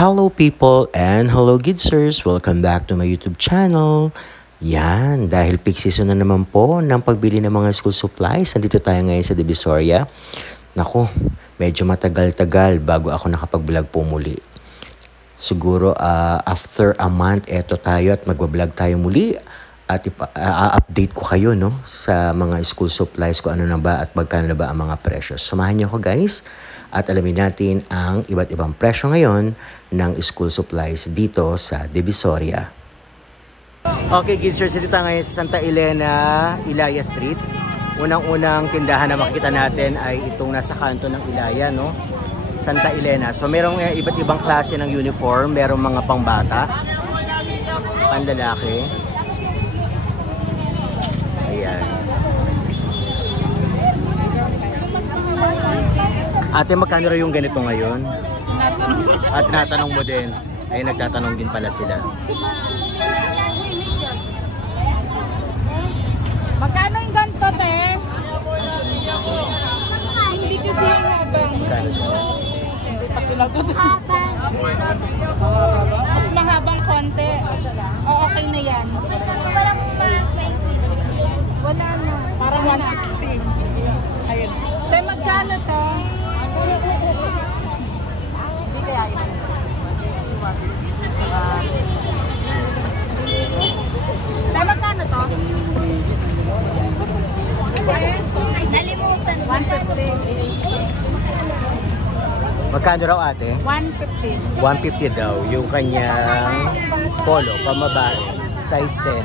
Hello people and hello gidsers! Welcome back to my YouTube channel. Yan, dahil peak season na naman po ng pagbili ng mga school supplies, nandito tayo ngayon sa Divisoria. Naku, medyo matagal-tagal bago ako nakapag-vlog po muli. Siguro after a month, eto tayo at mag-vlog tayo muli. At update ko kayo sa mga school supplies ko ano na ba at magkano na ba ang mga presyo. Samahan niyo ako guys at alamin natin ang iba't ibang presyo ngayon ng school supplies dito sa Divisoria. Okay gidsers, dito tayo ngayon sa Santa Elena, Ilaya Street. Unang-unang tindahan na makikita natin ay itong nasa kanto ng Ilaya, Santa Elena. So merong iba't ibang klase ng uniform, merong mga pangbata, panlalaki. Ayan. Ate, magkano rin yung ganito ngayon? At tinatanong mo din. Ay, nagtatanong din pala sila. Magkano yung ganito, te? Hindi kasi yung habang. Hindi pa kilag ko. Mas mahabang konti. O, okay na yan. Wala na. Parang 160. Ayun. Te, magkano to? Hindi kaya yun. Te, magkano to? Nalimutan. 150. Magkano raw ate? 150. 150 daw yung kanyang polo, pamabae, size 10.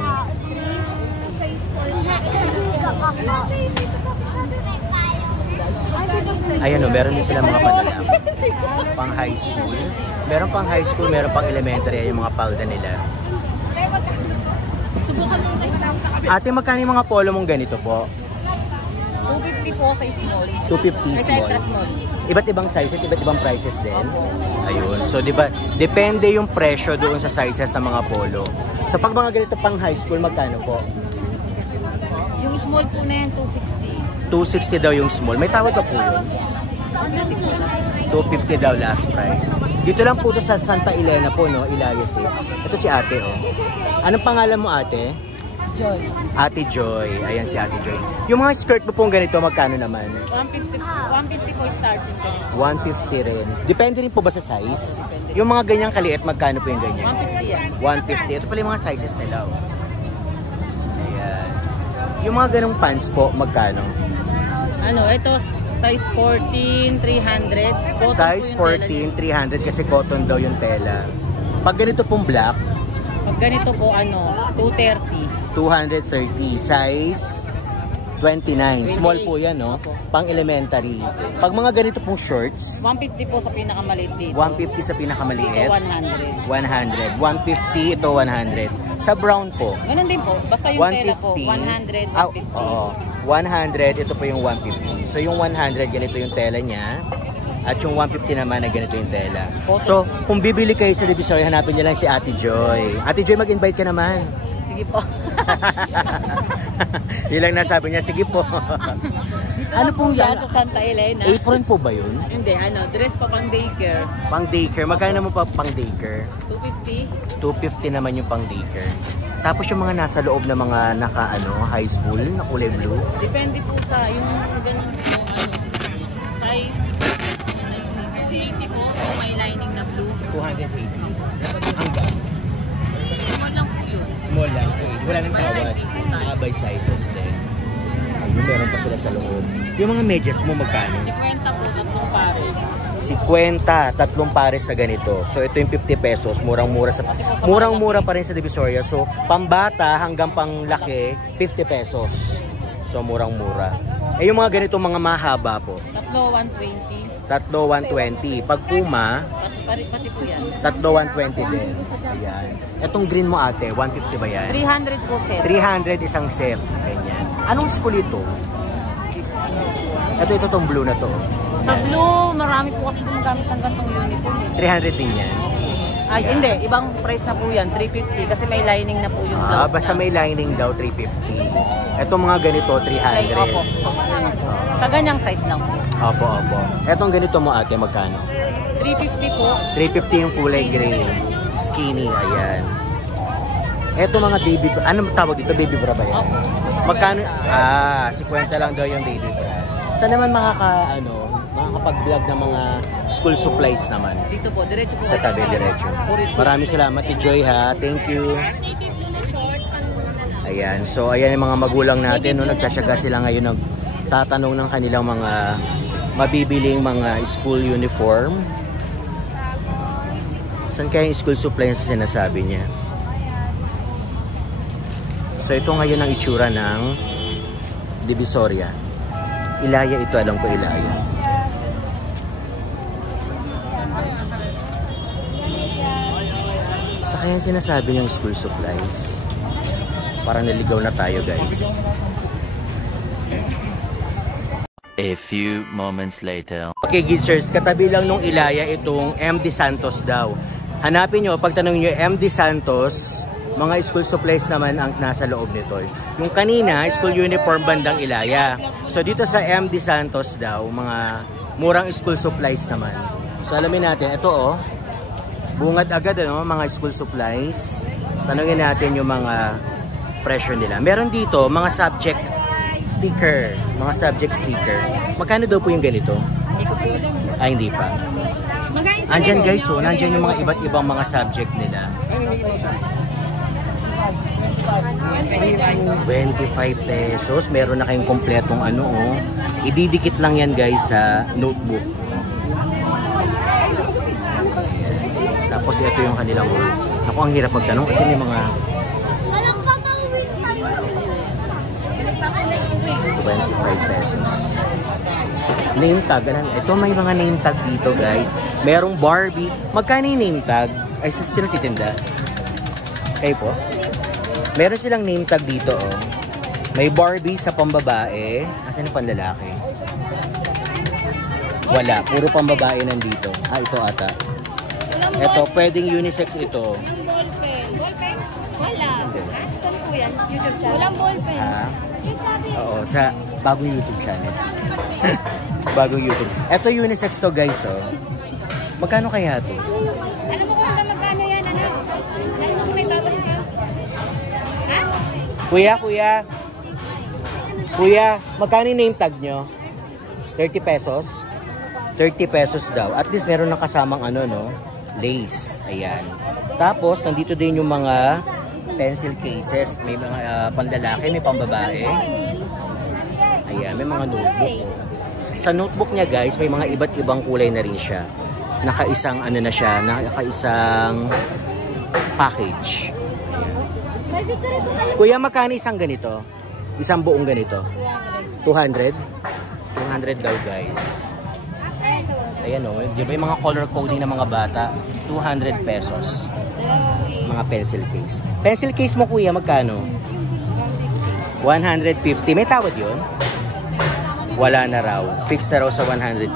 Ayan meron din sila mga panlalaki. Pang high school. Meron pang high school, meron pang elementary yung mga palda nila. Subukan mo kayo sa kabila. Ate, magkano yung mga polo mong ganito po? 250 po sa small. 250 small. Small. Iba't ibang sizes, iba't ibang prices din. Ayun. So, di ba, depende yung presyo doon sa sizes ng mga polo. So, pag mga ganito pang high school, magkano po? Yung small po na yan, 260. 260 daw yung small. May tawad pa po yun? 250 daw last price. Dito lang po to sa Santa Elena po, Ilaya Street. Ito si ate, Anong pangalan mo, ate? Joy. Ate Joy. Ayan si Ate Joy. Yung mga skirt mo pong ganito, magkano naman? 150 po starting ko. 150 rin. Depende rin po ba sa size? Yung mga ganyang kaliit, magkano po yung ganyan? 150 yan. 150. Ito pala yung mga sizes nila. Ayan. Yung mga ganong pants po, magkano? Ito size 14, 300. Cotton Size po yung 14, 300 kasi cotton daw yung tela. Pag ganito pong black, pag ganito po, 230. 230. Size 29. Small po yan, Pang elementary. Pag mga ganito pong shorts, 150 po sa pinakamaliit dito. 150 sa Dito pinakamaliit. 100. 100. 150, ito 100. Sa brown po, Ganun din po. Basta yung tela po, 100, 150. Oo. 100, ito po yung 150. So yung 100, ganito yung tela niya. At yung 150 naman na ganito yung tela. So, kung bibili kayo sa Divisoria, hanapin niyo lang si Ate Joy. Ate Joy, mag-invite ka naman. Sige po. Yun lang nasabi niya, sige po. Ano pong yan? Sa Santa Elena. Apron po ba yun? Hindi, dress pa pang daycare. Pang daycare. Magkano naman pa pang daycare? 250. 250 naman yung pang daycare. Tapos yung mga nasa loob na mga high school na kulay blue. Depende po sa yung ganun size 280 po, so may lining na blue. 280. Hanggang? Small lang po yun. Small lang po. Wala nang By tawad. size din po tayo. By sizes din. Ayun, meron pa sila sa loob. Yung mga medyas mo magkano? 50 po, 3 pares. 50, 3 pares sa ganito. So ito yung 50 pesos, murang-mura pa rin sa Divisoria. So pambata hanggang panglaki 50 pesos. So murang-mura. Eh yung mga ganito mga mahaba po. Tatlo 120. Tatlo 120. Pag Puma, Pati po yan. tatlo 120 din. Ayan. Etong green mo ate, 150 ba yan? 300 po set. 300 isang set. Ganyan. Anong school ito? Ito tong blue na to. Sa blue, marami po kasi gumagamit ng gantong uniform. 300 din yan. Ay, Ayan. hindi. Ibang price na po yan. 350 kasi may lining na po yung Ah, blouse basta niya. may lining daw, 350. Etong mga ganito, Ay, 300. opo. Sa ganyang size lang po. Opo, opo. Etong ganito mo ate, magkano? 350 po. 350 yung kulay gray. Skinny, ayan. Eto mga baby, ano tawag dito? Baby bra ba yan? Opo. Magkano? 50 lang daw yung baby bra. Saan naman makakapag-vlog ng mga school supplies naman? Dito po, diretso po. Sa tabi, diretso. Maraming salamat, Joy ha. Thank you. Ayan, so ayan yung mga magulang natin, no? Nagtsatsaga sila ngayon, nagtatanong ng kanilang mga mabibiling mga school uniform. Saan kaya yung school supplies na sinasabi niya? So ito ngayon ang itsura ng Divisoria. Ilaya ito, alam ko Ilaya. Sa kaya sinasabi niyang school supplies. Parang naligaw na tayo, guys. A few moments later. Okay, Gidsers, katabi lang nung Ilaya itong MD Santos daw. Hanapin nyo, pagtanong nyo MD Santos, mga school supplies naman ang nasa loob nito. Yung kanina, school uniform bandang Ilaya. So dito sa MD Santos daw, mga murang school supplies naman. So alamin natin, ito oh, bungad agad ano, mga school supplies. Tanungin natin yung mga presyo nila. Meron dito, mga subject sticker. Mga subject sticker. Magkano daw po yung ganito? Hindi ko po. Ay, hindi pa. Andyan guys, so, nandyan yung mga iba't ibang mga subject nila. 25 pesos. Meron na kayong kompletong ano, oh. Ididikit lang yan guys sa notebook. Tapos ito yung kanilang word. Ako ang hirap magtanong kasi may mga 25 pesos. Name tag. Ito may mga name tag dito guys. Merong Barbie. Magkano yung name tag? Ay, sino titinda? Kayo po? Meron silang name tag dito oh. May Barbie sa pambabae. Asan yung panlalaki? Wala. Puro pambabae nandito. Ah, ito ata. Ito, pwedeng unisex ito. Yung ballpen. Ballpen? Wala. Saan po yan? YouTube channel? Walang ballpen. Ah, Yung sabi. oo, sa bagong YouTube channel. Bagong YouTube. Ito unisex to guys oh. Magkano kaya to? Alam mo kung magkano yan, anak? Alam mo kung may bawas ka? Ha? Kuya, magkano yung name tag nyo? 30 pesos? 30 pesos daw. At least meron ng kasamang ano, no? Lace. Ayan. Tapos, nandito din yung mga pencil cases. May mga panlalaki, may pambabae. Ayan, may mga notebook. Sa notebook niya, guys, may mga iba't ibang kulay na rin siya. Nakaisang, ano na siya, nakaisang package. Ayan. Kuya, magkano isang ganito? Isang buong ganito? 200? 200 daw, guys. Ayan o, di ba yung mga color coding ng mga bata? 200 pesos. Mga pencil case. Pencil case mo kuya, magkano? 150. May tawad yun? Wala na raw. Fixed na raw sa 150.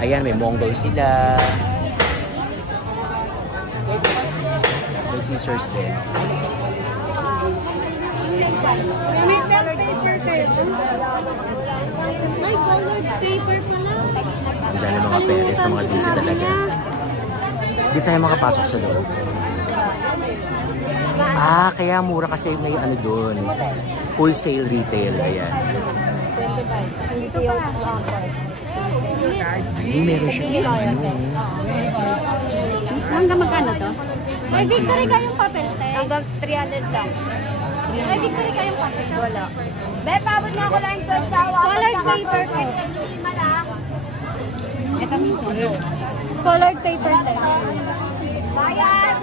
Ayan, may Mongol sila. May scissors din. Ay, colored paper pala. Ang dami mga peres sa mga DC talaga. Hindi tayo makapasok sa loob. Ah, kaya mura kasi may ano doon. Wholesale retail. Ayan. Ay, meron siya isang ano. Hanggang magkano to? May Victory kayong papel, te? Hanggang 300 lang. May Victory kayong papel? Wala. Be, pabot na ako lang ito sa colored paper ko. Ito mismo. Colored paper, te. Bayad!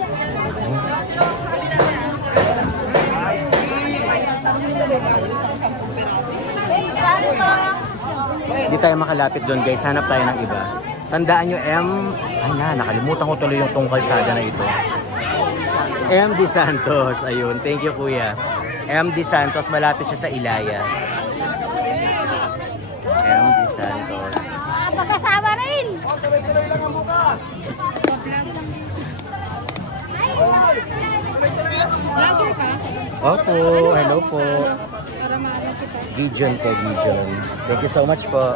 Hindi tayo makalapit doon guys. Hanap tayo ng iba. Tandaan nyo, ay na, nakalimutan ko tuloy yung tong kalsada na ito. MD Santos. Ayun. Thank you kuya. MD Santos. Malapit siya sa Ilaya. MD Santos. Pagkasama rin! Vlogger ka? Opo, hello po. Gijon po, Gijon. Thank you so much po.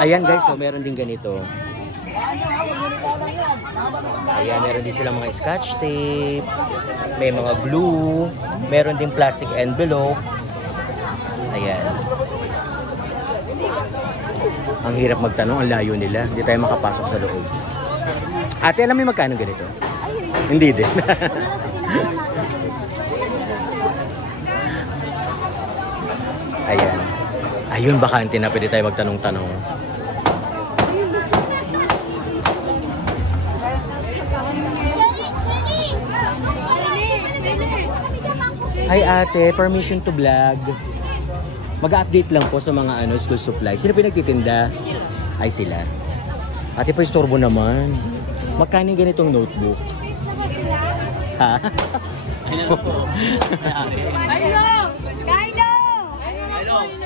Ayan guys, so meron din ganito. Ayan, meron din silang mga scotch tape. May mga glue. Meron din plastic envelope. Ayan. Ang hirap magtanong, ang layo nila. Hindi tayo makapasok sa loob. Ate, alam mo yung magkano ganito? Hindi din. Ayan. Ayun, bakante na pwede tayo magtanong-tanong. Hi ate, permission to vlog. Mag-update lang po sa mga school supplies. Sino pinagtitinda? Ay sila. Ate, pa istorbo naman. Magkano yung ganitong notebook? Ha?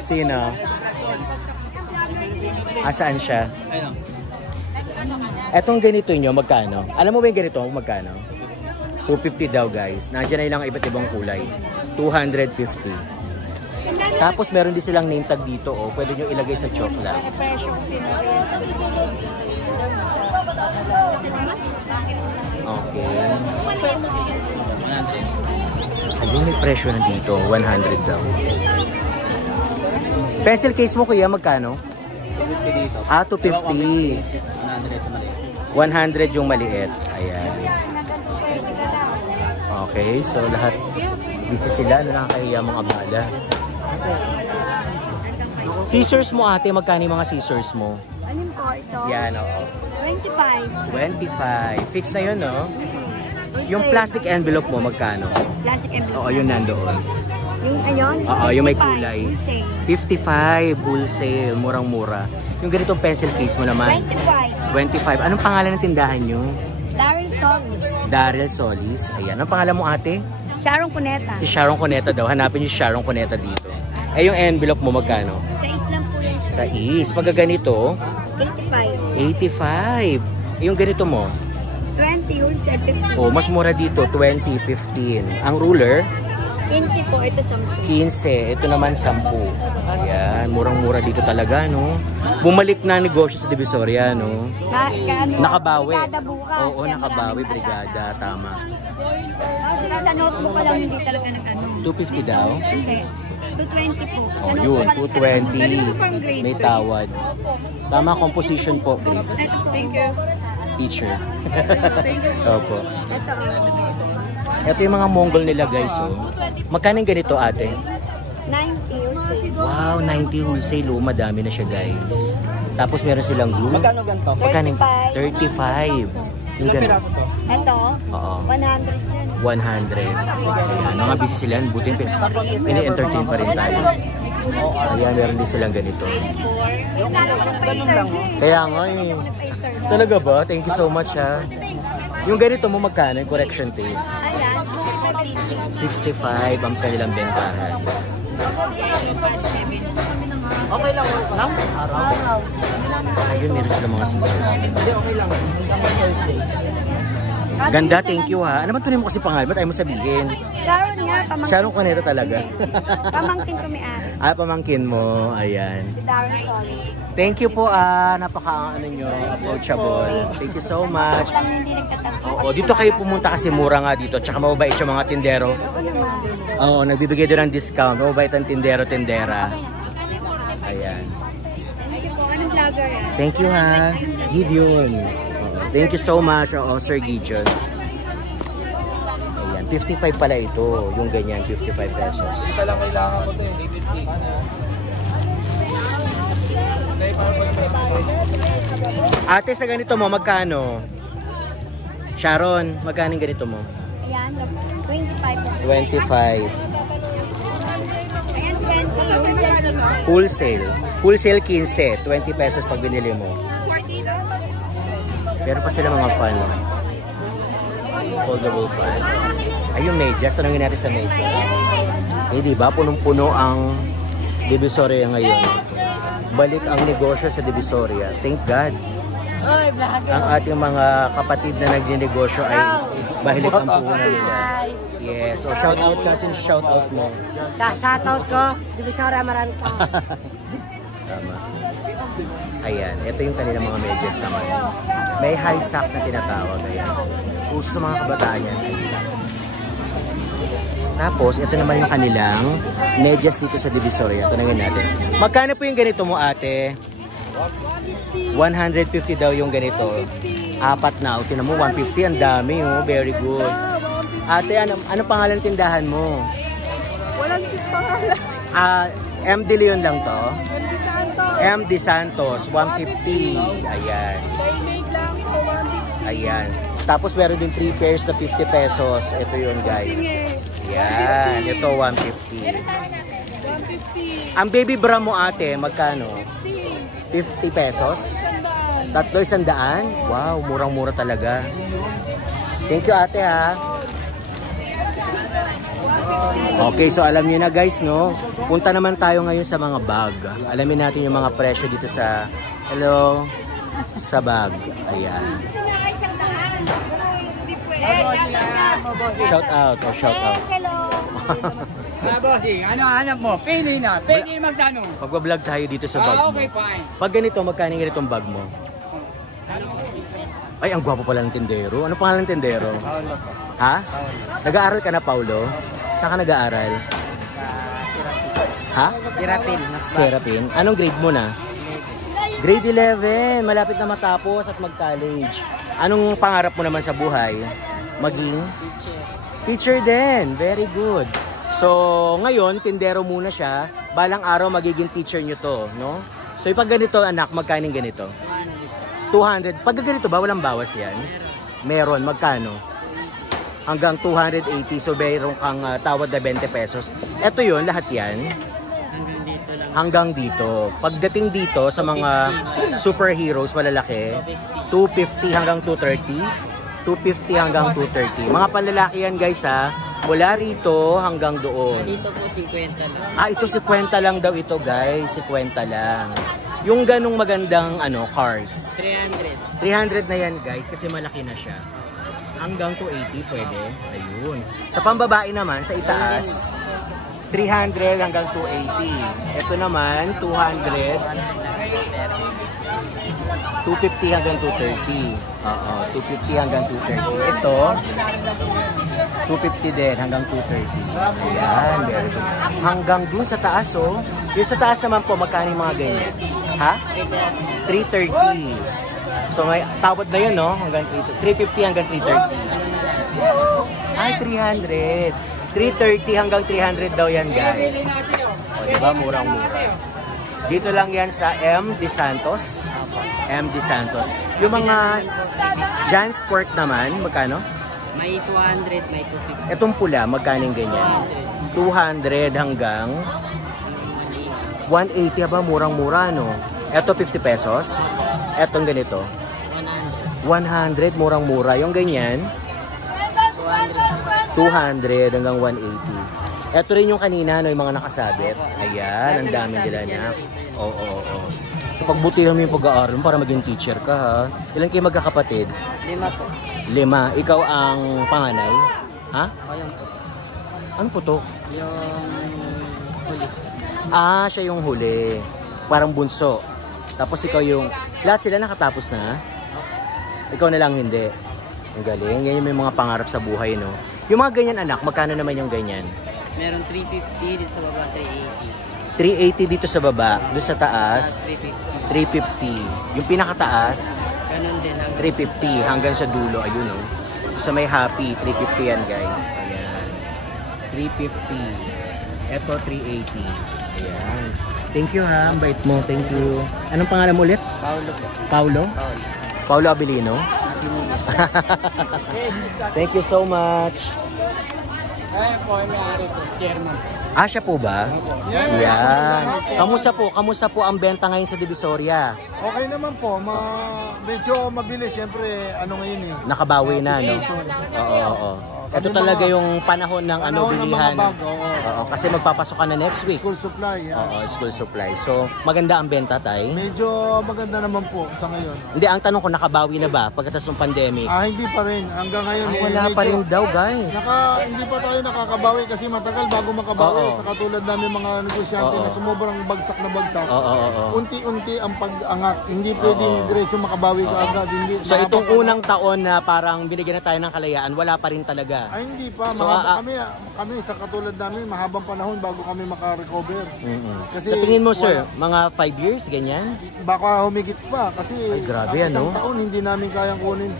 Sino? Saan siya? Etong ganito nyo, magkano? Alam mo ba yung ganito, magkano? 250 daw guys. Nandiyan na ilang iba't ibang kulay. 250. Tapos meron din silang name tag dito. Oh. Pwede nyo ilagay sa chocolate. Okay. Ayun, may presyo na dito. 100 daw. Pencil case mo kuya, magkano? 250. 100 yung maliit. Ayan. Okay, so lahat busy sila. Nakakahiya mga abala. Scissors mo ate, magkano yung mga scissors mo? Alin po ito? Yan, oo. 25. 25. Fix na yun, no? Yung plastic envelope mo, magkano? Plastic envelope. Oo, yun nandoon. Yung ayun? Oo, yung may kulay. 55. 55, wholesale, murang-mura. Yung ganitong pencil case mo naman? 25. 25. Anong pangalan ng tindahan nyo? Daryl Solis. Daryl Solis. Ayan. Anong pangalan mo ate? Sharon Cuneta. Si Sharon Cuneta daw. Hanapin yung Sharon Cuneta dito. Eh, yung envelope mo magkano? Sa Islam po yan. Sa is. Pagka ganito, 85. 85. Yung ganito mo? 20 wholesale 50. Oh, mas mura dito. 20, 15. Ang ruler? 15 po. Ito 10. 15. Ito naman 10. Ayan. Murang-mura dito talaga, no? Bumalik na ang negosyo sa Divisoria, no? Nakabawi. Brigada bukas. Oo, nakabawi. Brigada. Tama. Sa notebook ko lang hindi talaga nag-ano. 250 daw? Hindi. 220 po. Sa Oh, notebook yun. ko lang talaga. 220. May tawad. Tama, composition po. Grade. Ito po. Thank you. Teacher. Opo. Ito. Ito yung mga Mongol nila, guys. Oh. Magkano yung ganito, ate? 90 wholesale. Wow, 90 wholesale. Oh, madami na siya, guys. Tapos meron silang glue. Magkano ganito? Magkano? 35. Yung ganun. Ito. Oo. 100 yan. 100. Ayan, mga busy sila. Buti pini-entertain pa rin tayo. Ayan, meron din silang ganito. Kaya nga eh. Talaga ba? Thank you so much ha. Yung ganito mo magkano? Yung correction tape? Ayan. 65 ang kanilang bentahan. Okay lang. Lang? Araw. Ayun, meron sila mga scissors. Hindi, okay lang. Hanggang Thursday. Ganda, thank you ha. Ano ba tunay mo kasi pangalan? Ba't ayaw mo sabihin? Sharon nga. Pamangkin. Sharon Cuneta talaga. Pamangkin ko may ari. Pamangkin mo. Ayan. Si Daryl Solis. Thank you po napaka nyo, approachable. Thank you so much. Lang hindi nagtatagpo. Oo, dito kayo pumunta kasi mura nga dito. Tsaka mababait yung mga tindero. Ako naman. Oo, nagbibigay doon ng discount. Mababait ang tindero, tindera. Ayan. Thank you po. Anong vlogger yan? Thank you ha. Gideon. Thank you so much. Oo, Sir Gideon. Ayan, 55 pala ito. Yung ganyan, 55 pesos. Ito lang kailangan ko ito eh. 50. Ate, sa ganito mo, magkano? Sharon, magkano yung ganito mo? Ayan. 25 po. 25. Ayan, 20. Wholesale. Wholesale 15. 20 pesos pag binili mo. Meron pa sila mga fan. Foldable fan. Ayun, medyas. Tanongin natin sa medyas. Eh, diba? Punong-puno ang Divisoria ngayon. balik ang negosyo sa Divisoria. Thank God. Ang ating mga kapatid na nagninegosyo ay mahilig ang puhunan nila. Yes. So, shout out ka. Sino shout out mo? Shout out ko. Divisoria, marami ko. Tama. Ayan. Ito yung kanilang mga medyas naman. May high sack na tinatawag. Ayan. Uso sa mga kabataan yan. High sack. Tapos, ito naman yung kanilang medyas dito sa Divisoria. Ito na nga natin. Magkano po yung ganito mo, ate? 150 daw yung ganito. Apat na. O, tinan mo, 150. Ang dami, oh. Very good. Ate, ano pangalan tindahan mo? Walang pangalan. MD Leon lang to? MD Santos. MD Santos, 150. Ayan. Daimig lang po, 150. Ayan. Tapos meron din 3 pairs na 50 pesos. Ito yun, guys. Ayan. Ito, 150. 150. Ang baby bra mo, ate, magkano? 50 pesos? Tatlo, 100? Wow, murang-mura talaga. Thank you, ate, ha. Okay, so alam niyo na, guys, no? Punta naman tayo ngayon sa mga bag. Alamin natin yung mga presyo dito sa, sa bag. Ayan. Shout out, shout out. Bossing, ano hanap mo? Pili na. Pili magkano? Magbablog tayo dito sa bag mo. Okay, fine. Pag ganito, magkano yung ganitong bag mo? Ay, ang gwapo pala ng tindero. Ano pangalan ng tindero? Paulo po. Ha? Nag-aaral ka na, Paulo? Saan ka nag-aaral? Ha? Sirapin. Serapin. Anong grade mo na? Grade 11. Malapit na matapos at mag-college. Anong pangarap mo naman sa buhay? Maging? Teacher din. Very good. So, ngayon, tindero muna siya. Balang araw, magiging teacher nyo to, no? So, pag ganito, anak, magkaning ganito? 200. Pag ganito ba, walang bawas yan? Meron. Magkano? Hanggang 280. So, mayroon kang tawad na 20 pesos. Ito yun, lahat yan. Hanggang dito. Pagdating dito sa mga superheroes, malalaki, 250 hanggang 230. 250 hanggang 230. Mga panlalaki yan, guys, ha. Mula rito hanggang doon. Dito po 50 lang. Ito 50 lang daw ito, guys. 50 lang. Yung ganong magandang cars. 300. 300 na yan, guys, kasi malaki na siya. Hanggang 280 pwede. Ayun. Sa pambabae naman, sa itaas, 300 hanggang 280. Ito naman, 200. 250 hanggang 230. Oo, 250 hanggang 230. Ito, 250 din hanggang 230. Ayan, very good. Hanggang dun sa taas, oh. Yung sa taas naman po, magkano yung mga ganyan? Ha? 330. So, may tawad na yun, no? Hanggang 350 hanggang 330. Ay, 300. 330 hanggang 300 daw yan, guys. O, diba? Murang-mura. Dito lang yan sa MD Santos. MD Santos. Yung mga Jansport naman, magkano? May 200, may 250. Etong pula, magkano ganyan? 200 hanggang 180 ba? Murang-mura, no? Eto 50 pesos. Etong ganito. 100, murang-mura. Yung ganyan, 200 hanggang 180. Ito rin yung kanina, no, yung mga nakasabit. Ayan, ang daming nila na. Oo. So, pagbutihan mo yung pag-aaral para maging teacher ka, ha? Ilan kayo magkakapatid? 5 po. 5. Ikaw ang panganay? Ha? O yung po. Ano po to? Yung huli. Siya yung huli. Parang bunso. Tapos ikaw yung... Lahat sila nakatapos na? Ikaw na lang hindi. Ang galing. Yan yung may mga pangarap sa buhay, no? Yung mga ganyan, anak, magkano naman yung ganyan? Meron 350 dito sa baba, 380. 380 dito sa baba. Doon sa taas, 350. 350. Yung pinakataas, Ganun din. 350 hanggang sa dulo. Ayun, no? Sa may happy, 350 yan, guys. Ayan. 350. Ito, 380. Ayan. Thank you, ha. Ang bait mo. Thank you. Anong pangalan mo ulit? Paulo po. Paulo? Paulo. Paulo Abilino? Thank you so much. Ayan po, may-ari po, chairman. Siya po ba? Yan. Kamusta po ang benta ngayon sa Divisoria? Okay naman po, medyo mabilis. Siyempre, ngayon eh. Nakabawi na, no? Season. Oo. Ito talaga yung panahon ng Panahon ng bilihan. mga bag, oo. Oo, kasi magpapasok ka na next week. School supply, yan. Oo, school supply. So, maganda ang benta, tay? Medyo maganda naman po sa ngayon. Hindi, ang tanong ko, nakabawi na ba pagkatapos ng pandemic? Hindi pa rin. Hanggang ngayon Wala pa rin daw, guys. Hindi pa tayo nakakabawi kasi matagal bago makabawi. Oo. Sa katulad namin mga negosyante Oo. na sumubrang bagsak na bagsak. Oo. Unti-unti ang pag-angat. Hindi pwedeng diretso makabawi ka agad. Hindi, So, itong unang taon na parang binigyan na tayo ng kalayaan, wala pa rin talaga. Ay, hindi pa. So, Kami sa katulad namin, mahabang panahon bago kami maka-recover. Kasi Sa tingin mo, sir, mga 5 years, ganyan? Baka humigit pa kasi Ay, grabe, isang taon hindi namin kayang kunin.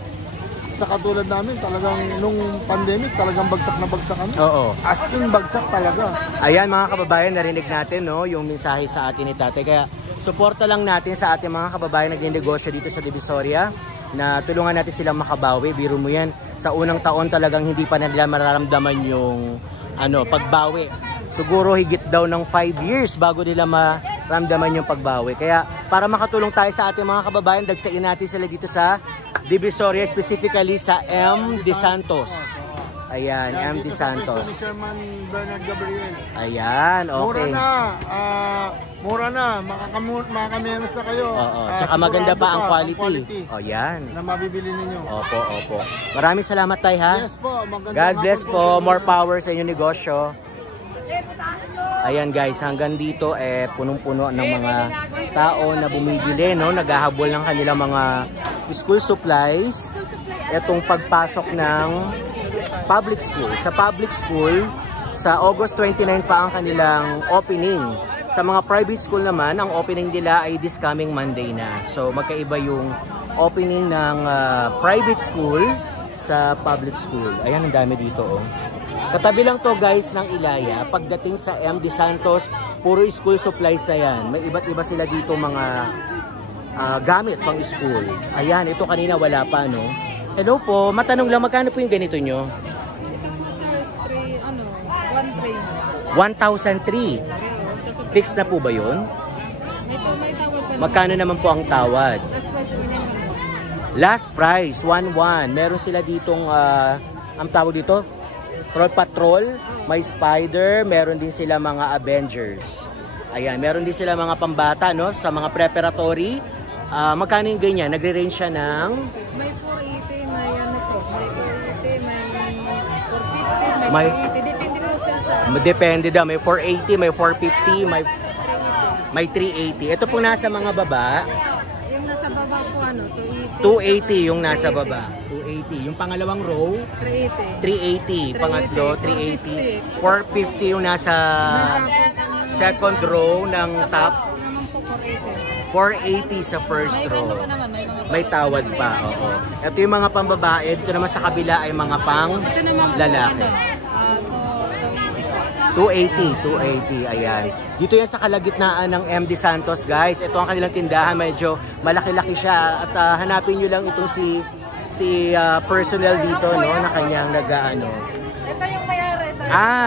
Sa katulad namin, talagang nung pandemic, talagang bagsak na bagsak kami. Oo. As in, bagsak talaga. Ayan mga kababayan, narinig natin no, yung mensahe sa atin ni Tate. Kaya suporta lang natin sa ating mga kababayan nagninegosyo dito sa Divisoria na tulungan natin silang makabawi. Biro mo yan, sa unang taon talagang hindi pa nila mararamdaman yung pagbawi. Siguro higit daw ng 5 years bago nila maramdaman yung pagbawi. Kaya para makatulong tayo sa ating mga kababayan, dagsain natin sila dito sa Divisoria, specifically sa M. De Santos. Ayan, M. De Santos. Ni Chairman Bernard Gabriel. Ayan, okay. Mura na. Makakamenos na kayo. Oo, tsaka maganda pa ang quality. O, yan. Na mabibili ninyo. Opo. Maraming salamat tayo, ha? Yes po. God bless po. More power sa inyong negosyo. Ayan guys, hanggang dito punong-puno ng mga tao na bumibili, no? Naghahabol ng kanilang mga school supplies. Itong pagpasok ng public school. Sa public school, sa August 29 pa ang kanilang opening. Sa mga private school naman, ang opening nila ay this coming Monday na. So magkaiba yung opening ng private school sa public school. Ayan, ang dami dito, oh. Katabi lang to guys ng Ilaya. Pagdating sa M. De Santos, puro school supplies na yan. May iba't iba sila dito mga gamit pang school. Ayan, ito kanina wala pa, no? Hello po, matanong lang, magkano po yung ganito nyo? Ito po sir, 1,003. Fix na po ba yun? May tawag pa. Magkano naman po ang tawad? Last price po niya. Last price, 1,100. Meron sila ditong, ang tawag dito, Troll Patrol, may Spider, meron din sila mga Avengers. Ayan, meron din sila mga pambata, no? Sa mga preparatory. Magkano yung ganyan? Nagre-range siya ng... May 480, may may 450, may 480, may 480. Depende po sir sa... Depende daw, may 480, may 450, may 380. Ito po nasa mga baba. Yung nasa baba po 280 yung nasa baba. 280. Yung pangalawang row, 380. Pangatlo, 380. 450 yung nasa second row ng top. 480 sa first row. May tawad pa, oo. Ito yung mga pambabae. Ito naman sa kabila ay mga pang lalaki. 280, ayan. Dito yan sa kalagitnaan ng M. De Santos, guys. Ito ang kanilang tindahan, medyo malaki-laki siya. At hanapin nyo lang itong si personnel dito, no, na kanyang nag-ano. Ito yung may-ari.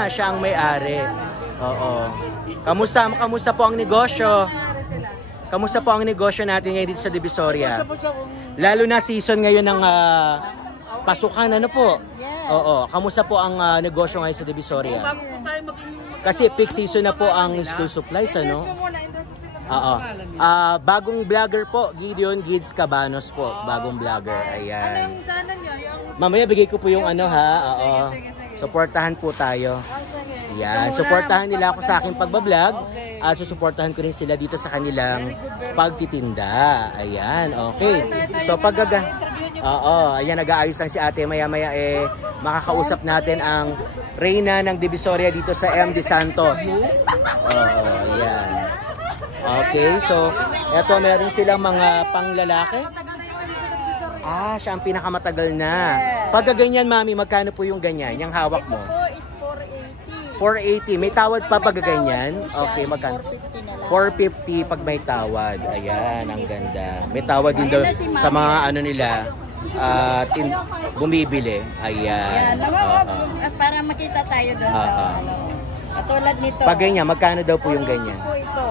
Siya ang may-ari. Oo. Kamusta po ang negosyo? Kamusta po ang negosyo natin ngayon dito sa Divisoria? Lalo na season ngayon ng pasukan, ano po? Oo. Kamusta po ang negosyo ngayon sa Divisoria? Kasi peak season na po ang school supplies, ano? Oo. Bagong vlogger po, Gideon Gids Cabanos po. Bagong vlogger. Ayan. Mamaya bigay ko po yung ano, ha? Oo. Suportahan po tayo. Yan. Suportahan nila ako sa aking pagbablog. At susuportahan ko rin sila dito sa kanilang pagtitinda. Ayan. Okay. So ayan, nag-aayos lang si ate. Maya-maya makakausap natin ang Reyna ng Divisoria dito sa M. De Santos. Ayan. Okay, so eto meron silang mga panglalaki. Siya ang pinakamatagal na. Pagka ganyan, mami, magkano po yung ganyan? Yung hawak mo? Ito po is 480. 480. May tawad pa pag ganyan? Okay, magkano? 450 pag may tawad. Ayan, ang ganda. May tawad din daw sa mga ano nila, bumibili. Ayan. Para makita tayo doon sa katulad nito. Pag ganyan, magkano daw po yung ganyan?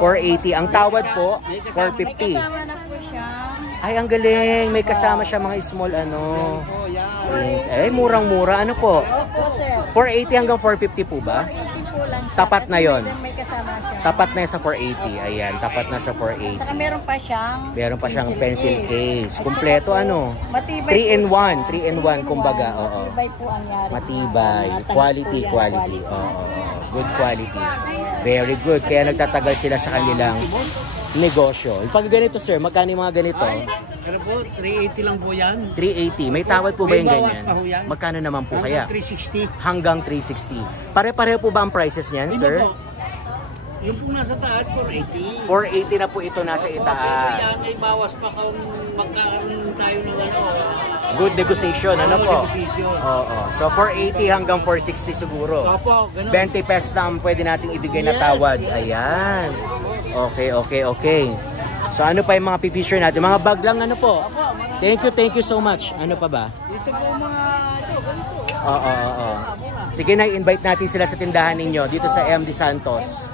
480. Ang tawad po, 450. May kasama na po siya. Ay, ang galing. May kasama siya mga small ano. Prince. Eh, murang-mura. Ano po? Opo, sir. 480 hanggang 450 po ba? 480 po lang siya. Tapat na kasi yon. May kasama siya. Tapat na yan sa 480. Ayan, tapat na sa 480. Saka meron pa siyang pencil case. At Kumpleto saka po, ano? Matibay 3 in po 1. siya. 3 in 1 kumbaga. Oo. Matibay po ang yari. Matibay. Matagal Quality, po yan, quality. Oo. Good quality. Very good. Kaya nagtatagal sila sa kanilang negosyo. Pag ganito sir, magkano yung mga ganito? Ano po, 380 lang po yan. 380. May tawad po ba yung May bawas ganyan? pa ho yan. Magkano naman po kaya? 360. Hanggang 360. Pare-pareho po ba ang prices niyan, Iba sir? po. Yung po nasa taas, 480. 480 na po ito nasa Yan, may itaas. bawas pa kung magkakaroon tayo ng ano. Good negotiation, ano po? Negotiation. Oo. So 480 hanggang 460 siguro. Opo, ganun. 20 pesos na ang pwede nating ibigay na tawad. Ayan. Okay. So ano pa yung mga pi-feature natin? Mga bag lang ano po? Thank you so much. Ano pa ba? Dito po mga, ganito. Oo. Sige na, invite natin sila sa tindahan ninyo dito sa MD Santos.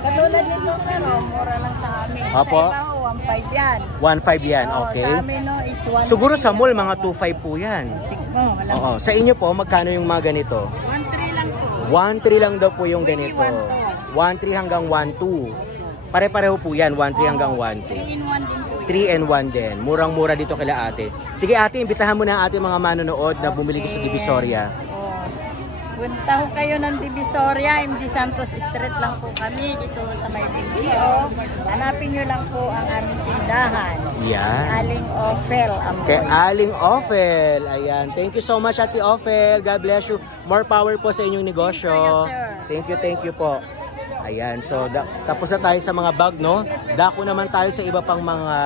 Katulad nito, sir, mura lang sa amin. Opo. Sa iba ho, 1.5 yan. 1.5 yan, okay. Sa amin, no, is 1. Siguro sa mall, mga 2.5 po yan. Alam Oo. Sa inyo po, magkano yung mga ganito? 1.3 lang po. 1.3 lang daw po yung ganito. 1.3 hanggang 1.2. Pare-pareho po yan, 1.3 hanggang 1.2. 3 and 1 din. Murang-mura dito kila ate. Sige ate, imbitahan mo na ang ating mga manonood na bumili ko sa Divisoria. Punta ho kayo ng Divisoria, MD Santos Street lang po kami dito sa may BDO. Hanapin nyo lang po ang aming tindahan. Yan. Aling Ophel. Kay Aling Ophel. Ayan. Thank you so much Ate Ophel. God bless you. More power po sa inyong negosyo. Thank you po. Ayan. So, tapos na tayo sa mga bag, no? Dako naman tayo sa iba pang mga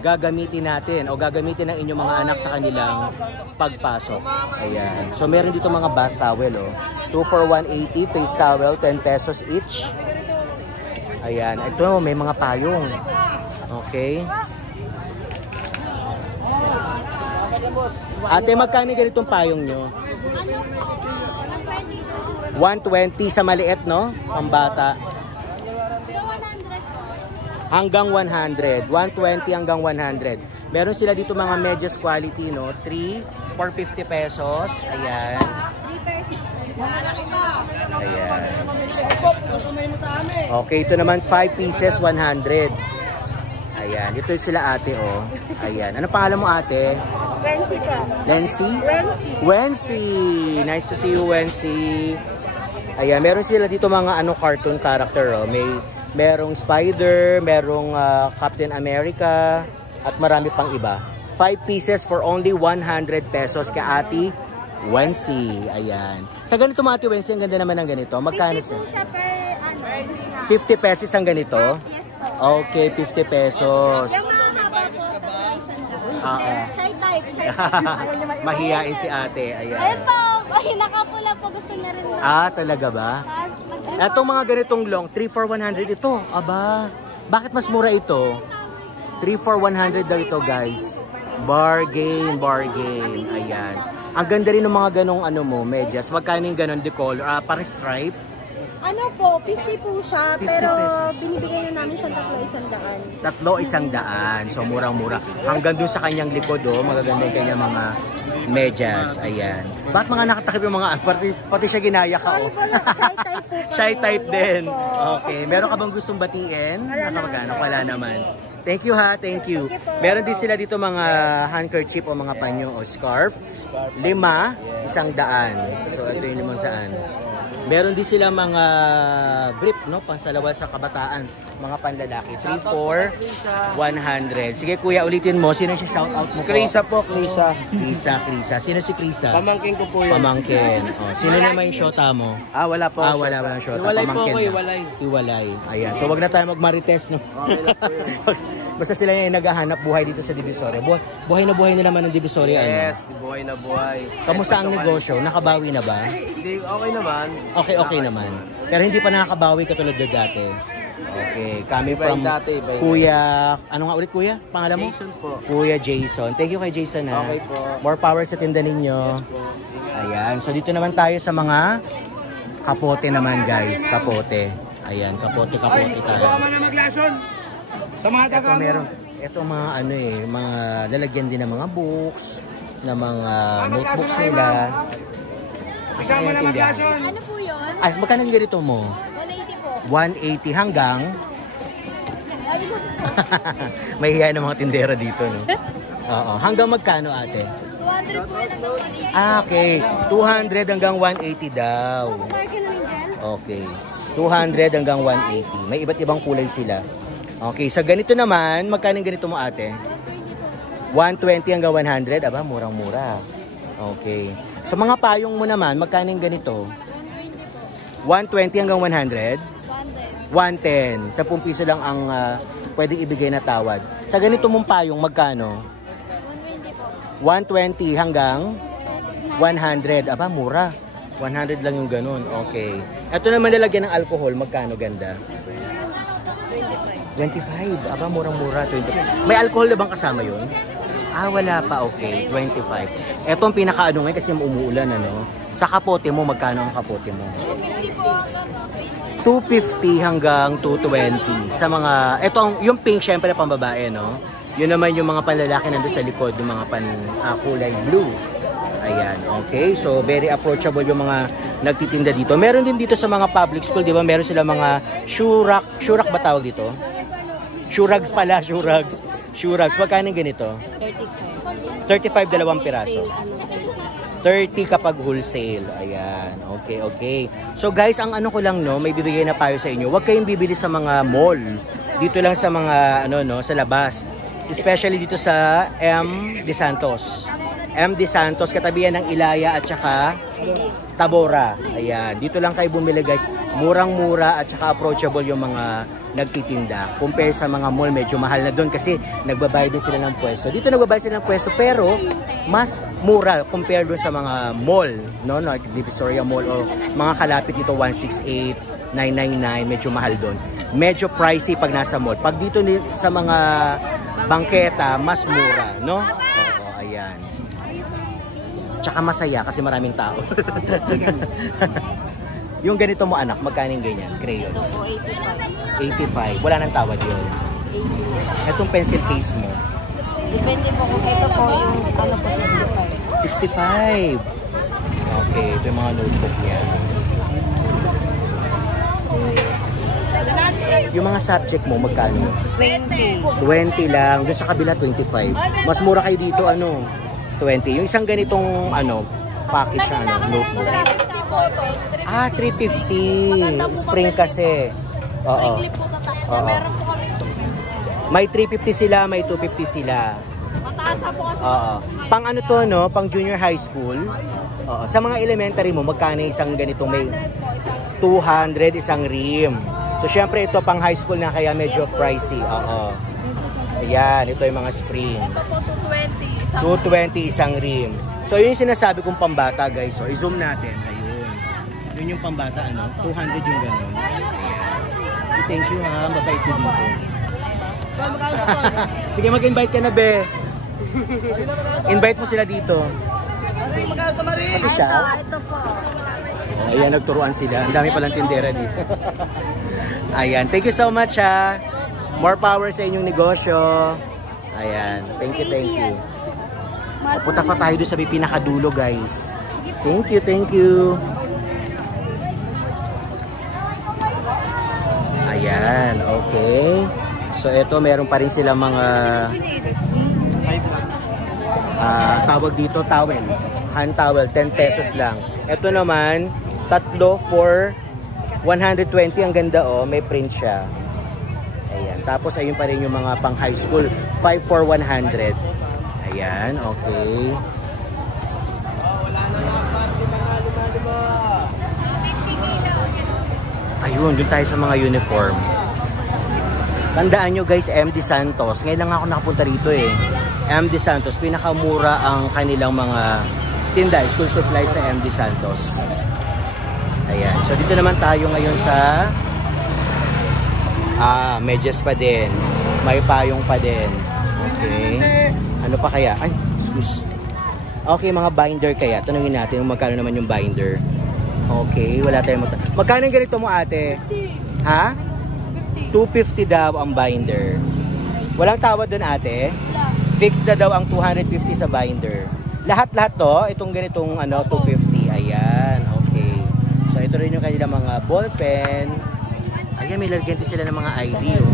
gagamitin natin o gagamitin ng inyong mga anak sa kanilang pagpasok. Ayan. So, meron dito mga bath towel, oh. 2 for 180, face towel, 10 pesos each. Ayan. Ito, may mga payong. Okay. Ate, magkano ganitong payong nyo? 120 sa maliit, no? Pambata. Hanggang 100. 120 hanggang 100. Meron sila dito mga medyas quality, no? 3 for 50 pesos. Ayan. Ayan. Okay, ito naman 5 pieces, 100. Ayan, dito sila ate, oh. Ayan. Ano pangalan mo ate? Wency po. Lency? Wency. Nice to see you, Wency. Ayan, meron sila dito mga cartoon character, oh. Merong Spider, merong Captain America, at marami pang iba. 5 pieces for only 100 pesos ka ate Wency. Ayan. Sa ganito mga ate Wency, ang ganda naman ng ganito. Magkano siya? 50 pesos ang ganito? Okay, 50 pesos. Shy type. Mahihain si ate. Ayan. Ayun po, nakapula po. Gusto niya rin. Talaga ba? Etong mga ganitong long, 3 for 100 ito. Aba, bakit mas mura ito? 3 for 100 daw ito, guys. Bargain. Ayan. Ang ganda rin ng mga ganong medyas. Magkano yung ganon decolor? Parang stripe. Ano po, 50 po siya, 50 pero pesos. binibigay na namin siyang 100. $100. So, murang-mura. Hanggang dun sa kanyang likod, magaganda yung kanyang mga medyas. Ayan. Bakit mga nakatakip yung mga, pati siya ginaya ka, oh. Shy type po. Shy type din. Okay. Meron ka bang gustong batiin? Wala naman. Thank you ha, thank you. Meron din sila dito mga handkerchief o mga panyo o scarf. 5, 100. So, ito yung 500. Meron din sila mga brief, no? Pansalawal sa kabataan. Mga panlalaki. 3 for 100. Sige kuya, ulitin mo. Sino si shoutout mo po? Krisa po, Krisa. Krisa. Sino si Krisa? Pamangkin ko po yun. Pamangkin. Sino naman yung shota mo? Wala po. Walang shota. Iwalay po Pamangkin ako, na. Iwalay. Ayan. So wag na tayo magmarites, no? Okay lang po yun. Basta sila yung naghahanap buhay dito sa Divisoria. Buhay na buhay na naman ng Divisoria. Yes, buhay na buhay. Kamusta ang negosyo? Nakabawi na ba? Hindi, okay naman. Okay naman. Pero hindi pa nakakabawi katulad na dati. Okay, kami from Iba Kuya, ano nga ulit kuya? Pangalan mo? Jason po. Kuya Jason. Thank you kay Jason ha. Okay po. More power sa tinda ninyo. Yes po. Ayan, so dito naman tayo sa mga kapote naman guys, kapote. Ayan, kapote tayo. Baka man na maglason. Sa mga taga Ito mga ano mga lalagyan din ng mga books, na mga notebooks nila. Kasama naman kaso. Ano po yun? Ay, magkano yung ganito mo? 180 po. 180 hanggang? Mahihiya ng mga tindera dito, no? Oo. Hanggang magkano, ate? 200 po yun hanggang 180. Okay. 200 hanggang 180 daw. Parking na rin dyan? Okay. 200 hanggang 180. May iba't ibang kulay sila. Okay. Sa ganito naman, magkano yung ganito mo, ate? 120 hanggang 100. Aba, murang-mura. Okay. Sa mga payong mo naman, magkano yung ganito? 120 hanggang 100? 110. 10 piso lang ang pwedeng ibigay na tawad. Sa ganito mong payong, magkano? 120 hanggang 100. Aba, mura. 100 lang yung ganun. Okay. Ito naman nalagyan ng alcohol. Magkano ganda? 25. Aba, murang-mura. 25. May alcohol na bang kasama yun? Ah, wala pa. Okay. 25. Ito ang pinaka-ano ngayon kasi umuulan, ano? Sa kapote mo, magkano ang kapote mo? 250 po hanggang 250 hanggang 220. Sa mga, yung pink, syempre pambabae, no? Yun naman yung mga panlalaki nandun sa likod, yung mga kulay blue. Ayan, okay. So, very approachable yung mga nagtitinda dito. Meron din dito sa mga public school, di ba? Meron sila mga shurak ba tawag dito? Shurags pala, shurags. Magkano ganito? 35, dalawang piraso. 30 kapag wholesale. Ayan. Okay. So guys, ang ano ko lang, no, may bibigay na payo sa inyo. Huwag kayong bibili sa mga mall. Dito lang sa mga sa labas. Especially dito sa M. De Santos. M. De Santos, katabihan ng Ilaya at saka Tabora. Ayan. Dito lang kayo bumili, guys. Murang-mura at saka approachable yung mga nagtitinda. Compare sa mga mall, medyo mahal na doon kasi nagbabayad din sila ng pwesto. Dito nagbabayad sila ng pwesto pero mas mura compare doon sa mga mall, no? Divisoria Mall o mga kalapit dito 168, 999, medyo mahal doon. Medyo pricey pag nasa mall. Pag dito sa mga bangketa, mas mura, no? Oo, ayan. Tsaka masaya kasi maraming tao. Yung ganito mo anak, magkano yung ganyan? Crayons? Ito po, 85. Wala nang tawad yun. 80. Itong pencil case mo? Depende po kung ito po yung ano po 65. 65. Okay, ito yung mga notebook niya. Yung mga subject mo, magkano? 20. 20 lang. Doon sa kabila, 25. Mas mura kayo dito, 20. Yung isang ganitong, package na, notebook. 350 po ito. 350. Spring kasi. Oo. Meron po kami 250. May 350 sila, may 250 sila. Mataas na po kasi. Oo. Pang pang junior high school. Oo. Sa mga elementary mo, magkano isang ganitong may 200 isang rim. So, syempre ito pang high school na kaya medyo pricey. Oo. Ayan, ito yung mga spring. Ito po 220 220. isang rim. So, yun yung sinasabi kong pambata, guys. So, i-zoom natin. Ayun. Yun yung pambata, 200 yung gano'n. Ayan. Thank you, ha. Mabait ko dito. Sige, mag-invite ka na, be. Invite mo sila dito. Pati siya. Ito po. Ayan, nagturuan sila. Ang dami palang tindera dito. Ayan. Thank you so much, ha. More power sa inyong negosyo. Ayan. Thank you. Pupunta pa tayo doon sa pinakadulo, guys. Thank you. Ayan, okay. So, ito, meron pa rin sila mga tawag dito, towel. Hand towel, 10 pesos lang. Ito naman, tatlo for 120. Ang ganda, may print siya. Ayan. Tapos, ayun pa rin yung mga pang high school. 5 for 100. Ayan, okay. Ayun, dun tayo sa mga uniform. Tandaan nyo guys, M. De Santos. Ngayon lang ako nakapunta rito M. De Santos, pinakamura ang kanilang mga tinda, school supply sa M. De Santos. Ayan, so dito naman tayo ngayon sa medyas pa din. May payong pa din. Okay. Ano pa kaya? Ay, excuse. Okay, mga binder kaya. Tanungin natin kung magkano naman yung binder. Okay, wala tayong magkano yung ganito mo, ate? Ha? 250 daw ang binder. Walang tawad doon ate? Fixed na daw ang 250 sa binder. Lahat-lahat to, itong ganitong 250. Ayan, okay. So ito rin yung kanilang mga ball pen. Ayan, may lalagyan din sila ng mga ID. Oh.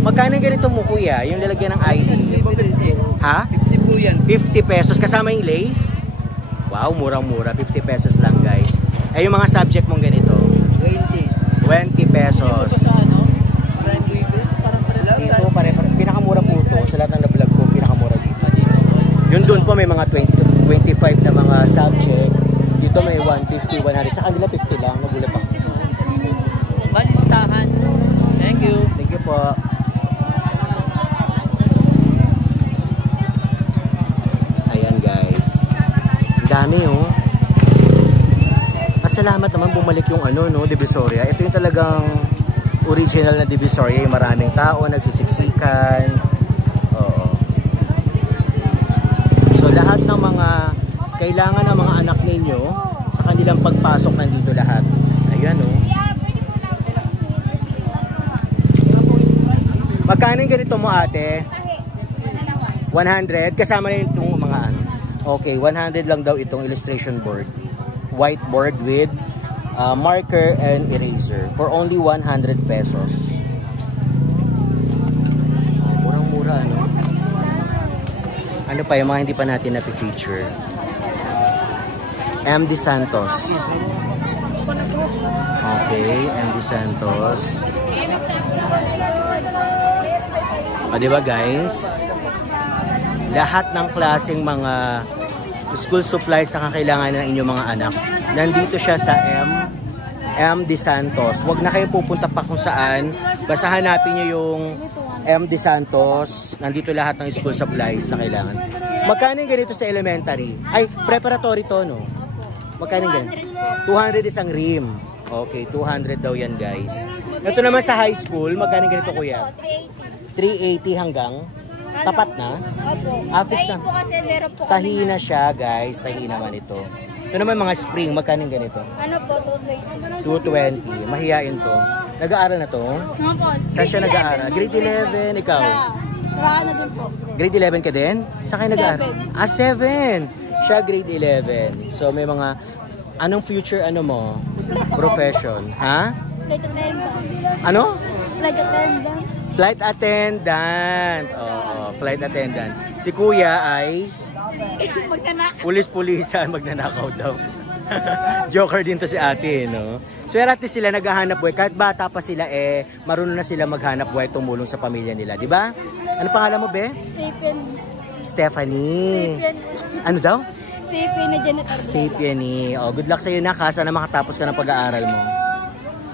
Magkano ganito mo kuya, yung lalagyan ng ID? Ha? 50 po yan. 50 pesos kasama yung lace? Wow, murang-mura. 50 pesos lang guys. Eh yung mga subject mong ganito? 20 pesos. Dito, pinakamura po ito. Sa lahat ng na-vlog ko, pinakamura dito. Yun doon po may mga 25 na mga subject. Dito may 150, 100. Sa kanila 50 lang. Nagulat ako. Balistahan. Thank you. Thank you po. Ayan guys. Ang dami oh. At salamat naman bumalik yung Divisoria. Ito yung talagang original na Divisoria. Yung maraming tao, nagsisiksikan. Oo. So lahat ng mga kailangan ng mga anak ninyo sa kanilang pagpasok nandito lahat. Ayan oh. Magkano yung ganito mo ate? 100? Kasama na yung mga Okay, 100 lang daw itong illustration board. Whiteboard with marker and eraser for only 100 pesos. Murang-mura Ano pa yung mga hindi pa natin na-feature? MD Santos. Okay, MD Santos. Diba guys? Lahat ng klaseng mga school supplies na kakailangan ng inyong mga anak. Nandito siya sa MD Santos. Huwag na kayo pupunta pa kung saan. Basta hanapin nyo yung MD Santos. Nandito lahat ng school supplies na kailangan. Magkano yung ganito sa elementary? Ay, preparatory to, no? Magkano yung ganito? 200 isang rim. Okay, 200 daw yan, guys. Ito naman sa high school, magkano yung ganito, kuya? 380 hanggang? Tapat na? Fix na. Tahina siya, guys. Tahina naman ito. Ito naman mga spring. Magkano yung ganito? Ano po? 220. 220. Mahihain to. Nag-aaral na to? Saan siya nag-aaral? Grade 11. Ikaw? Ano din po? Grade 11 ka din? Saan kayo nag-aaral? 7. Siya grade 11. So may mga... Anong future mo? Profession? Ha? Flight attendant. Ano? Flight attendant. Flight attendant. Oo, flight attendant. Si kuya ay pulis-pulisan, magnanakaw daw. Joker din to si ate, no? So at least sila naghahanap buhay. Kahit bata pa sila, marunong na sila maghanap buhay, tumulong sa pamilya nila, di ba? Ano pangalan mo, be? Stephanie. Ano daw? Stephanie. Oh, good luck sa iyo na, sana makatapos ka ng pag-aaral mo.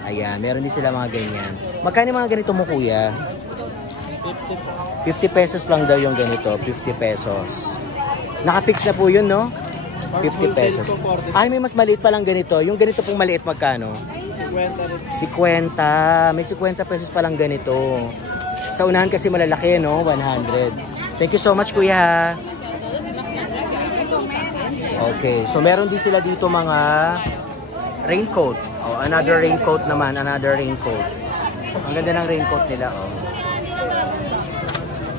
Ayan, meron din sila mga ganyan. Magkano mga ganito mo, kuya? 50 pesos lang daw yung ganito. 50 pesos. Naka-fix na po yun, no? 50 pesos. Ay, may mas maliit pa lang ganito. Yung ganito pong maliit, magkano? 50. May 50 pesos pa lang ganito. Sa unahan kasi malalaki, no? 100. Thank you so much, kuya. Okay, so meron din sila dito mga raincoat. Oh, another raincoat naman, another raincoat. Ang ganda ng raincoat nila, oh.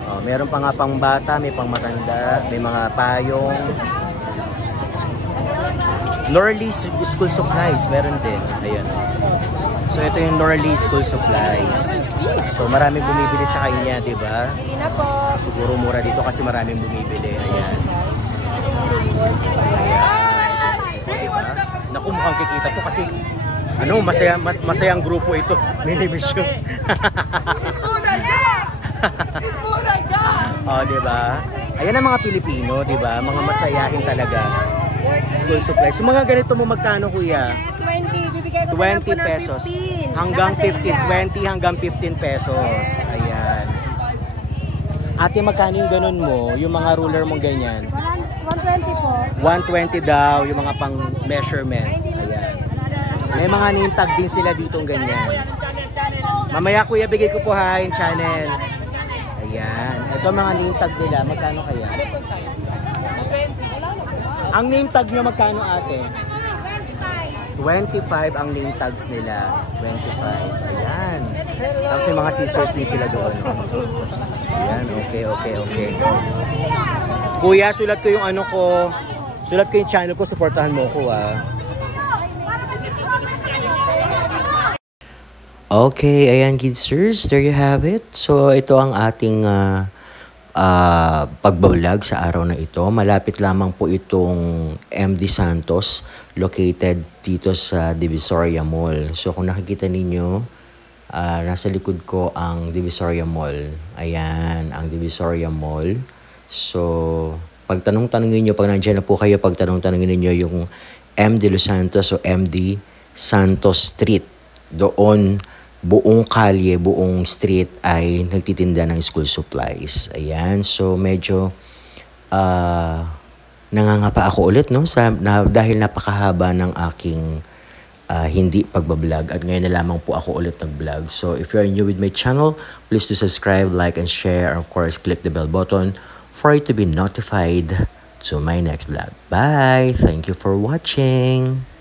Oh, meron pa nga pang bata, may pang matanda, may mga payong. Norley School Supplies, meron din. Ayan. So ito yung Norley School Supplies. So maraming bumibili sa kanya, 'di ba? Siguro mura dito kasi maraming bumibili. Ayan. Diba? Naku, mukhang kikita to kasi masayang grupo ito. Mini-vision. Oh, diba? Ayan ang mga Pilipino, diba? Mga masayahin talaga. School supplies. So, mga ganito mo magkano, kuya? 20 pesos. Hanggang 15. 20 hanggang 15 pesos. Ayan. Ate, magkano yung ganun mo? Yung mga ruler mong ganyan? 120 po. 120 daw, yung mga pang measurement. Ayan. May mga name tag din sila ditong ganyan. Mamaya kuya, bigay ko po ha yung channel. Ayan. Ito mga name tag nila. Magkano kaya? Ang name tag nyo magkano, ate? 25 ang name tags nila. 25. Ayan. Tapos may mga scissors din sila doon. Ayan, okay. Kuya, sulat ko yung ano ko. Sulat ko yung channel ko. Supportahan mo ko, Okay, ayan kidsers, there you have it. So ito ang ating pagbablog sa araw na ito. Malapit lamang po itong MD Santos, located dito sa Divisoria Mall. So kung nakikita ninyo, nasa likod ko ang Divisoria Mall. Ayan, ang Divisoria Mall. So pag tanong-tanongin nyo, pag nandiyan na po kayo, pag tanong-tanongin ninyo yung MD Los Santos o MD Santos Street, doon buong kalye, buong street ay nagtitinda ng school supplies. Ayan, so medyo nangangapa ako ulit, no? Dahil napakahaba ng aking hindi pagbablog at ngayon na lamang po ako ulit nag-vlog. So if you are new with my channel, please do subscribe, like, and share, and of course click the bell button for you to be notified to my next vlog. Bye! Thank you for watching!